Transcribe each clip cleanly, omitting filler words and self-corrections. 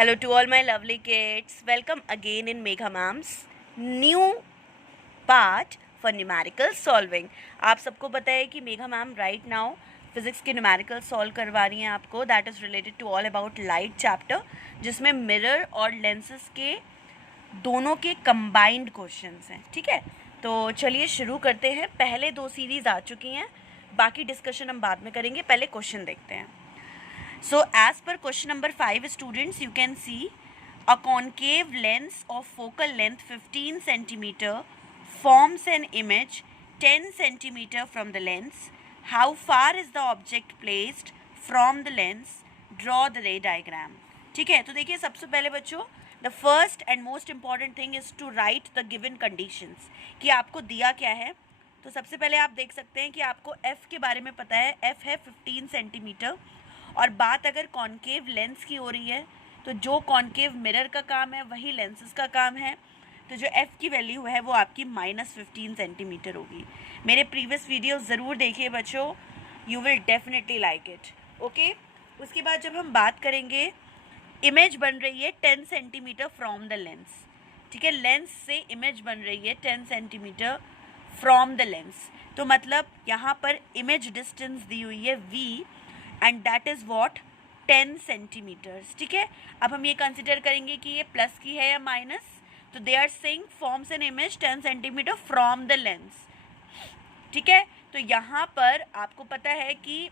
Hello to all my lovely kids. Welcome again in Megha Ma'am's new part for numerical solving. आप सबको पता है कि Megha ma'am right now physics के numerical solve करवा रही हैं आपको. That is related to all about light chapter, जिसमें मिरर और लेंसेज के दोनों के कंबाइंड क्वेश्चंस हैं. ठीक है, तो चलिए शुरू करते हैं. पहले दो सीरीज़ आ चुकी हैं, बाकी डिस्कशन हम बाद में करेंगे. पहले क्वेश्चन देखते हैं. So as per question number 5, students, you can see a concave lens of focal length 15 centimeter forms an image 10 centimeter from the lens. How far is the object placed from the lens? Draw the ray diagram. ठीक है, तो देखिए सबसे पहले बच्चों, the first and most important thing is to write the given conditions. कि आपको दिया क्या है. तो सबसे पहले आप देख सकते हैं कि आपको f के बारे में पता है. f है 15 सेंटीमीटर. और बात अगर कॉन्केव लेंस की हो रही है, तो जो कॉन्केव मिरर का काम है वही लेंसेज का काम है. तो जो f की वैल्यू है वो आपकी -15 सेंटीमीटर होगी. मेरे प्रीवियस वीडियो ज़रूर देखिए बच्चों, you will definitely like it. Okay, उसके बाद जब हम बात करेंगे, इमेज बन रही है 10 सेंटीमीटर फ्रॉम द लेंस. ठीक है, लेंस से इमेज बन रही है 10 सेंटीमीटर फ्रॉम द लेंस. तो मतलब यहाँ पर इमेज डिस्टेंस दी हुई है v and that is what 10 centimetres. ठीक है, अब हम ये कंसिडर करेंगे कि ये प्लस की है या माइनस. तो they are saying forms an image 10 centimetre from the lens. ठीक है, तो यहाँ पर आपको पता है कि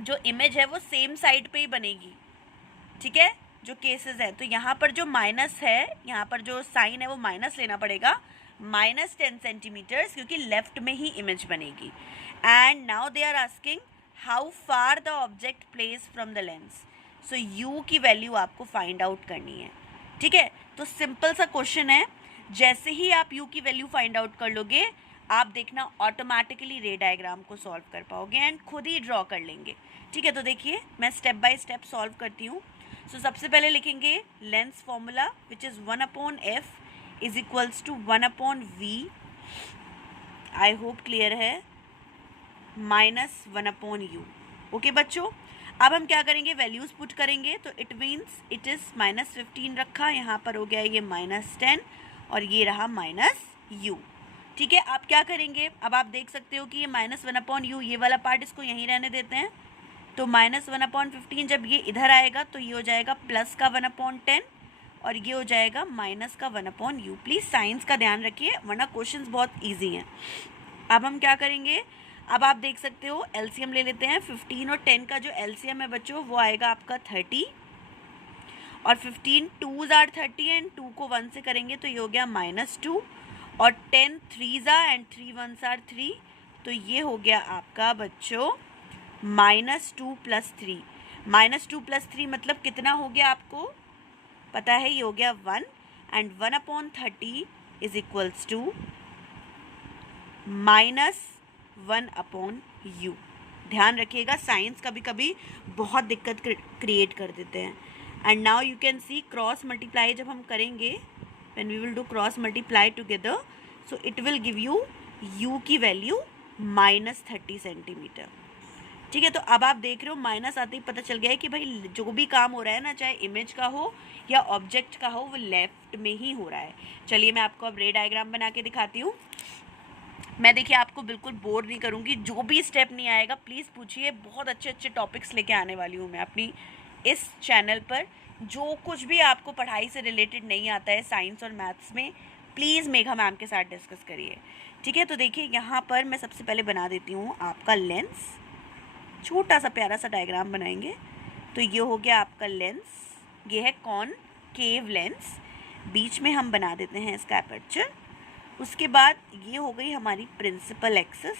जो इमेज है वो सेम साइड पे ही बनेगी. ठीक है, जो केसेस है, तो यहाँ पर जो माइनस है, यहाँ पर जो साइन है वो माइनस लेना पड़ेगा, -10 सेंटीमीटर्स, क्योंकि लेफ्ट में ही इमेज बनेगी. And now they are asking how far the object place from the lens. So you की वैल्यू आपको फाइंड आउट करनी है. ठीक है, तो सिंपल सा क्वेश्चन है. जैसे ही आप यू की वैल्यू फाइंड आउट कर लोगे, आप देखना ऑटोमेटिकली रे डायग्राम को सॉल्व कर पाओगे एंड खुद ही ड्रॉ कर लेंगे. ठीक है, तो देखिए मैं स्टेप बाय स्टेप सॉल्व करती हूँ. सो सबसे पहले लिखेंगे lens formula which is 1/f is equals to 1/v. I hope clear है. -1/u. ओके बच्चों, अब हम क्या करेंगे, वैल्यूज़ पुट करेंगे. तो इट मीन्स इट इज़ -15 रखा, यहाँ पर हो गया ये -10 और ये रहा -u. ठीक है, आप क्या करेंगे, अब आप देख सकते हो कि ये -1/u, ये वाला पार्ट इसको यहीं रहने देते हैं. तो -1/15 जब ये इधर आएगा तो ये हो जाएगा प्लस का 1/10 और ये हो जाएगा माइनस का 1/u. प्लीज़ साइंस का ध्यान रखिए, वरना क्वेश्चंस बहुत ईजी हैं. अब हम क्या करेंगे, अब आप देख सकते हो एलसीएम ले लेते हैं. 15 और 10 का जो एलसीएम है बच्चों वो आएगा आपका 30, और 15 2s आर 30 एंड 2 को 1 से करेंगे तो ये हो गया -2, और 10 3s एंड 3 1s आर 3. तो ये हो गया आपका बच्चों -2 + 3. -2 + 3 मतलब कितना हो गया आपको पता है, ये हो गया 1. And 1/30 is equals to -1/u. ध्यान रखिएगा, साइंस कभी कभी बहुत दिक्कत क्रिएट कर देते हैं. And now you can see cross multiply जब हम करेंगे, when we will do cross multiply together, so it will give you u की वैल्यू -30 सेंटीमीटर. ठीक है, तो अब आप देख रहे हो माइनस आते ही पता चल गया है कि भाई जो भी काम हो रहा है ना, चाहे इमेज का हो या ऑब्जेक्ट का हो, वो लेफ्ट में ही हो रहा है. चलिए मैं आपको अब रे डायग्राम बना के दिखाती हूँ. मैं देखिए आपको बिल्कुल बोर नहीं करूँगी, जो भी स्टेप नहीं आएगा प्लीज़ पूछिए. बहुत अच्छे अच्छे टॉपिक्स लेके आने वाली हूँ मैं अपनी इस चैनल पर. जो कुछ भी आपको पढ़ाई से रिलेटेड नहीं आता है साइंस और मैथ्स में, प्लीज़ मेघा मैम के साथ डिस्कस करिए. ठीक है, तो देखिए यहाँ पर मैं सबसे पहले बना देती हूँ आपका लेंस. छोटा सा प्यारा सा डायग्राम बनाएंगे. तो ये हो गया आपका लेंस, ये है कॉनकेव लेंस. बीच में हम बना देते हैं इसका एपर्चर. उसके बाद ये हो गई हमारी प्रिंसिपल एक्सिस.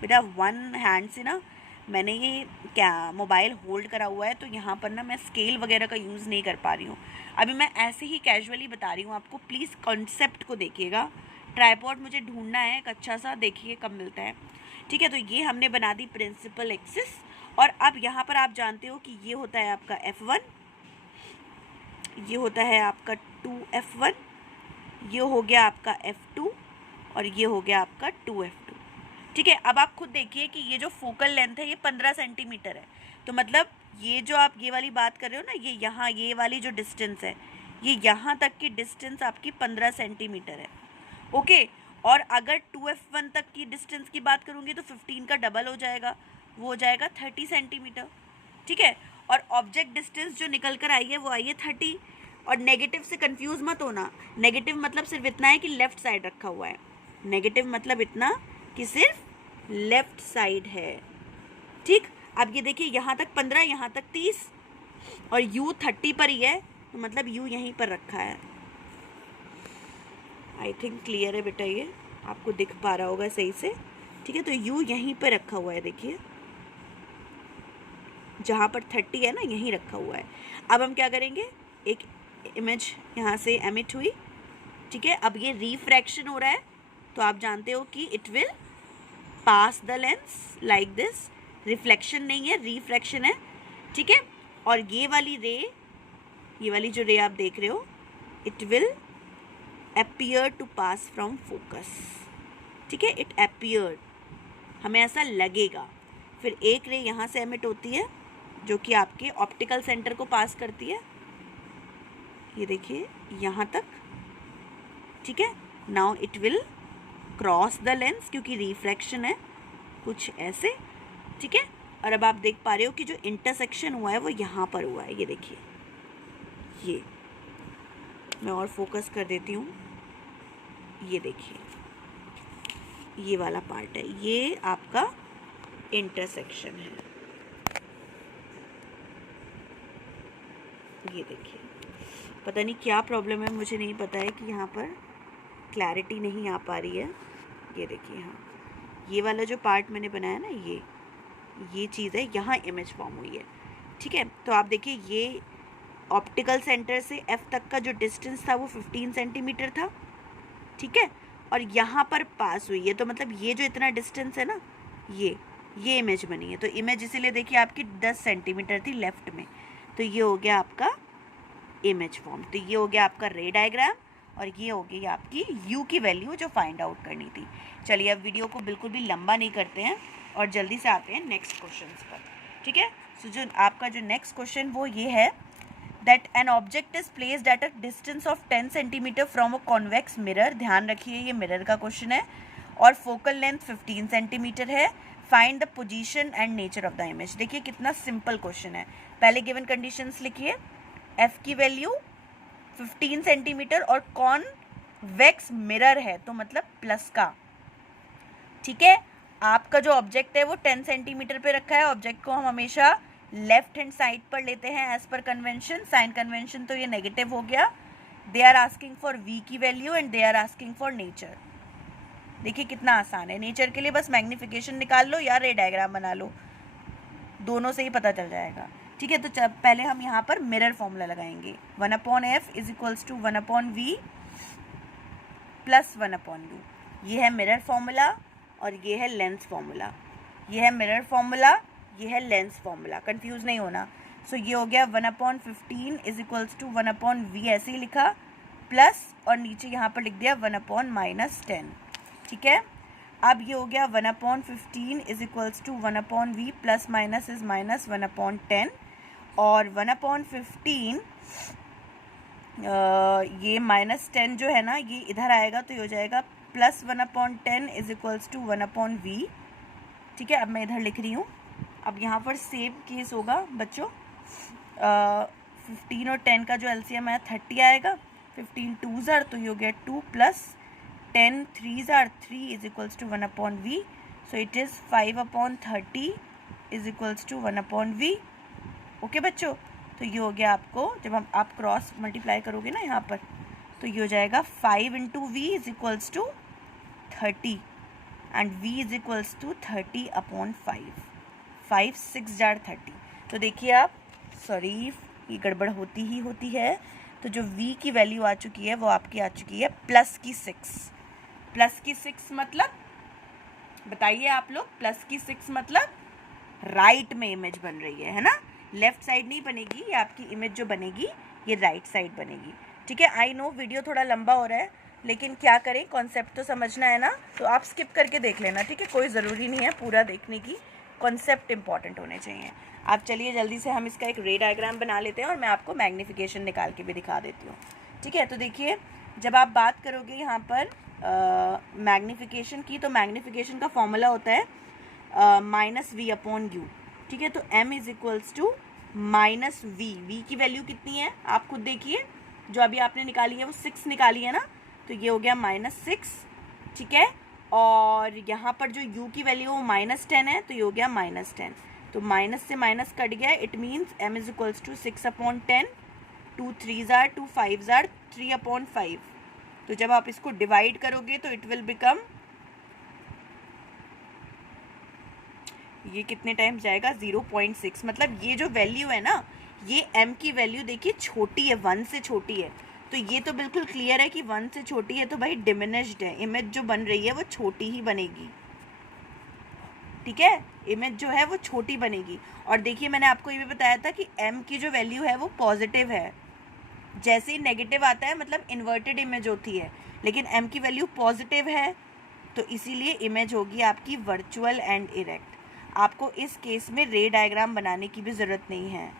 बेटा वन हैंड से ना मैंने ये क्या मोबाइल होल्ड करा हुआ है, तो यहाँ पर ना मैं स्केल वगैरह का यूज़ नहीं कर पा रही हूँ. अभी मैं ऐसे ही कैजुअली बता रही हूँ आपको, प्लीज़ कॉन्सेप्ट को देखिएगा. ट्राइपॉड मुझे ढूंढना है एक अच्छा सा, देखिए कब मिलता है. ठीक है, तो ये हमने बना दी प्रिंसिपल एक्सिस. और अब यहाँ पर आप जानते हो कि ये होता है आपका F1, ये होता है आपका 2F1, ये हो गया आपका F2 और ये हो गया आपका 2F2. ठीक है, अब आप खुद देखिए कि ये जो फोकल लेंथ है ये 15 सेंटीमीटर है. तो मतलब ये जो आप ये वाली बात कर रहे हो ना, ये यहाँ ये वाली जो डिस्टेंस है, ये यहाँ तक की डिस्टेंस आपकी 15 सेंटीमीटर है। ओके, और अगर 2F1 तक की डिस्टेंस की बात करूँगी तो 15 का डबल हो जाएगा, वो हो जाएगा 30 सेंटीमीटर। ठीक है, और ऑब्जेक्ट डिस्टेंस जो निकल कर आई है वो आई है 30। और नेगेटिव से कंफ्यूज मत होना, नेगेटिव मतलब सिर्फ इतना है कि लेफ्ट साइड रखा हुआ है, नेगेटिव मतलब इतना कि सिर्फ लेफ्ट साइड है। ठीक, अब ये देखिए यहाँ तक 15, यहाँ तक 30 और U 30 पर ही है, तो मतलब U यहीं पर रखा है। आई थिंक क्लियर है बेटा, ये आपको दिख पा रहा होगा सही से। ठीक है, तो U यहीं पर रखा हुआ है, देखिए जहाँ पर 30 है ना, यहीं रखा हुआ है। अब हम क्या करेंगे, एक इमेज यहाँ से एमिट हुई। ठीक है, अब ये रिफ्रैक्शन हो रहा है, तो आप जानते हो कि it will pass the lens like this. Reflection नहीं है, रिफ्रैक्शन है। ठीक है, और ये वाली रे, ये वाली जो रे आप देख रहे हो, it will appear to pass from focus. ठीक है, इट अपीयर, हमें ऐसा लगेगा। फिर एक रे यहाँ से एमिट होती है जो कि आपके ऑप्टिकल सेंटर को पास करती है, ये देखिए यहाँ तक। ठीक है, now it will cross the lens, क्योंकि रिफ्रैक्शन है, कुछ ऐसे। ठीक है, और अब आप देख पा रहे हो कि जो इंटरसेक्शन हुआ है वो यहाँ पर हुआ है, ये देखिए। ये मैं और फोकस कर देती हूँ, ये देखिए ये वाला पार्ट है, ये आपका इंटरसेक्शन है। ये देखिए, पता नहीं क्या प्रॉब्लम है, मुझे नहीं पता है कि यहाँ पर क्लैरिटी नहीं आ पा रही है। ये देखिए, हाँ ये वाला जो पार्ट मैंने बनाया ना, ये चीज़ है, यहाँ इमेज फॉर्म हुई है। ठीक है, तो आप देखिए ये ऑप्टिकल सेंटर से F तक का जो डिस्टेंस था वो 15 सेंटीमीटर था। ठीक है, और यहाँ पर पास हुई है, तो मतलब ये जो इतना डिस्टेंस है ना, ये इमेज बनी है। तो इमेज इसीलिए देखिए आपकी 10 सेंटीमीटर थी लेफ्ट में, तो ये हो गया आपका इमेज फॉर्म। तो ये हो गया आपका रे डायग्राम, और ये हो गई आपकी U की वैल्यू जो फाइंड आउट करनी थी। चलिए अब वीडियो को बिल्कुल भी लंबा नहीं करते हैं और जल्दी से आते हैं नेक्स्ट क्वेश्चन पर। ठीक है, सो जो आपका जो नेक्स्ट क्वेश्चन वो ये है that an object is placed at a distance of 10 centimetre from a convex mirror. ध्यान रखिए ये मिरर का क्वेश्चन है, और फोकल लेंथ 15 सेंटीमीटर है। Find the position and nature of the image. देखिए कितना सिंपल क्वेश्चन है। पहले गिवन कंडीशंस लिखिए, F की वैल्यू 15 सेंटीमीटर और कॉन्वेक्स मिरर है, तो मतलब प्लस का। ठीक है, आपका जो ऑब्जेक्ट है वो 10 सेंटीमीटर पे रखा है। ऑब्जेक्ट को हम हमेशा लेफ्ट हैंड साइड पर लेते हैं as per convention, sign convention, तो ये नेगेटिव हो गया। They are asking for V की value and they are asking for nature. देखिए कितना आसान है, नेचर के लिए बस मैग्नीफिकेशन निकाल लो या रे डायग्राम बना लो, दोनों से ही पता चल जाएगा। ठीक है, तो पहले हम यहाँ पर मिरर फॉर्मूला लगाएंगे। 1/f is equals to 1/v plus 1/u। ये है मिरर फॉर्मूला और ये है लेंस फॉर्मूला। ये है मिरर फॉर्मूला, ये है लेंस फॉर्मूला, कंफ्यूज नहीं होना। सो ये हो गया 1/15 इज इक्वल्स टू 1/v, ऐसे ही लिखा, प्लस और नीचे यहाँ पर लिख दिया 1/-10। ठीक है, अब ये हो गया 1/15 is equals to 1/v plus minus is minus 1/10, और 1/15 ये -10 जो है ना, ये इधर आएगा तो ये हो जाएगा plus 1/10 is equals to 1/v। ठीक है, अब मैं इधर लिख रही हूँ। अब यहाँ पर सेम केस होगा बच्चों, 15 और 10 का जो LCM है 30 आएगा। 15 2s are, तो ये हो गया 2 plus 10 3s are 3 is equals to 1/v। So it is 5/30 is equals to 1/v। Okay बच्चों, तो ये हो गया आपको, जब आप क्रॉस मल्टीप्लाई करोगे ना यहाँ पर, तो ये हो जाएगा 5 × v is equals to 30 and v is equals to 30/5। 5 6 जार 30। तो देखिए आप, सॉरी ये गड़बड़ होती ही होती है। तो जो v की वैल्यू आ चुकी है वो आपकी आ चुकी है प्लस की 6। प्लस की 6 मतलब बताइए आप लोग, प्लस की 6 मतलब राइट में इमेज बन रही है ना, लेफ्ट साइड नहीं बनेगी। ये आपकी इमेज जो बनेगी ये राइट साइड बनेगी। ठीक है, आई नो वीडियो थोड़ा लंबा हो रहा है, लेकिन क्या करें, कॉन्सेप्ट तो समझना है ना, तो आप स्किप करके देख लेना। ठीक है, कोई ज़रूरी नहीं है पूरा देखने की, कॉन्सेप्ट इंपॉर्टेंट होने चाहिए। आप चलिए जल्दी से हम इसका एक रे डायग्राम बना लेते हैं और मैं आपको मैग्नीफिकेशन निकाल के भी दिखा देती हूँ। ठीक है, तो देखिए जब आप बात करोगे यहाँ पर मैग्नीफिकेशन की, तो मैग्नीफिकेशन का फॉर्मूला होता है -v/u। ठीक है, तो m is equals to -v। v की वैल्यू कितनी है आप खुद देखिए, जो अभी आपने निकाली है वो 6 निकाली है ना, तो ये हो गया -6। ठीक है, और यहाँ पर जो u की वैल्यू वो -10 है, तो ये हो गया -10। तो माइनस से माइनस कट गया, it means m is equals to 6/10, 2 3s are 2 5s are 3/5। तो जब आप इसको डिवाइड करोगे तो इट विल बिकम, ये कितने टाइम्स जाएगा 0.6। मतलब ये जो वैल्यू है ना, ये m की वैल्यू देखिए छोटी है, 1 से छोटी है। तो ये तो बिल्कुल क्लियर है कि 1 से छोटी है, तो भाई डिमिनिश्ड है, इमेज जो बन रही है वो छोटी ही बनेगी। ठीक है, इमेज जो है वो छोटी बनेगी। और देखिए मैंने आपको ये भी बताया था कि m की जो वैल्यू है वो पॉजिटिव है। जैसे ही नेगेटिव आता है मतलब इन्वर्टेड इमेज होती है, लेकिन m की वैल्यू पॉजिटिव है, तो इसीलिए इमेज होगी आपकी वर्चुअल एंड इरेक्ट। आपको इस केस में रे डायग्राम बनाने की भी ज़रूरत नहीं है।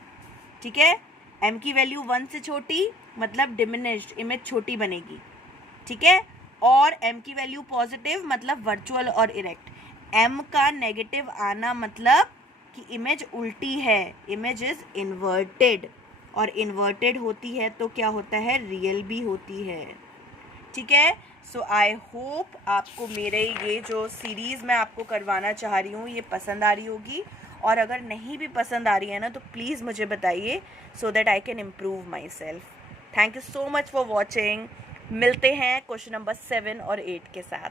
ठीक है, m की वैल्यू 1 से छोटी मतलब डिमिनिश्ड, इमेज छोटी बनेगी। ठीक है, और m की वैल्यू पॉजिटिव मतलब वर्चुअल और इरेक्ट। m का नेगेटिव आना मतलब कि इमेज उल्टी है, इमेज इज इन्वर्टेड, और इन्वर्टेड होती है तो क्या होता है, रियल भी होती है। ठीक है, सो आई होप आपको मेरे ये जो सीरीज़ मैं आपको करवाना चाह रही हूँ ये पसंद आ रही होगी, और अगर नहीं भी पसंद आ रही है ना तो प्लीज़ मुझे बताइए, so that I can improve my self. Thank you so much for watching. मिलते हैं क्वेश्चन नंबर 7 और 8 के साथ।